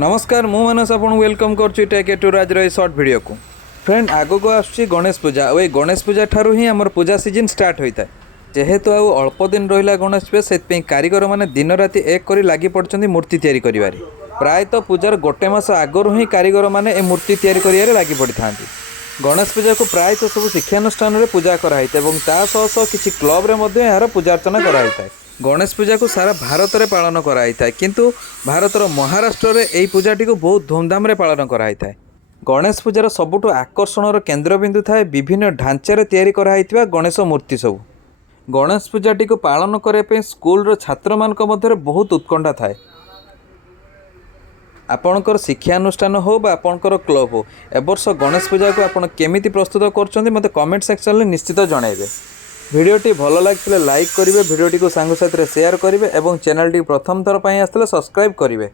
नमस्कार मु मानस आपन वेलकम करछु टेक टू राज रे शॉर्ट वीडियो को। फ्रेंड आगो को आछी गणेश पूजा और गणेश पूजा ठारू ही हमर पूजा सीजन स्टार्ट होता है। जेहेतु आउ अल्प दिन रहिला गणेश पूजा से कारीगर माने दिन राति एक करी लागि पड़छन्ती मूर्ति तैयारी करिवारे। प्रायतः पूजार गोटे मास आगरु ही कारीगर माने ए मूर्ति तैयारी करिवारे लागि पड़िथांती। गणेश पूजा को प्रायतः सब शिक्षानुष्ठान रे पूजा कराइते एवं ता सह किछि क्लब रे मध्ये यार पूजा अर्चना कराइते। गणेश पूजा को सारा भारत में पालन कराई था, किंतु भारतर महाराष्ट्र रे एई पूजाटी को बहुत धूमधाम रे पालन कराई था। गणेश पूजार सबुठ आकर्षण केन्द्रबिंदु थाए विभिन्न ढांचार तैयारी कराइथिबा गणेश मूर्ति सब। गणेश पूजाटी को पालन करने स्कूल छात्र मान मध्य बहुत उत्कंठा थाए। आपणकर शिक्षानुष्ठान हो बा आपणकर क्लब हो, एवर्ष गणेश पूजा को आपण केमिति प्रस्तुत करछन्ती मते कमेंट सेक्शन में निश्चित जणाइबे। भिडियोटी भल लगे लाइक करेंगे, भिडियोटी को सांग साथी शेयर करेंगे और चैनल टी प्रथम थर पर आसते सब्सक्राइब करेंगे।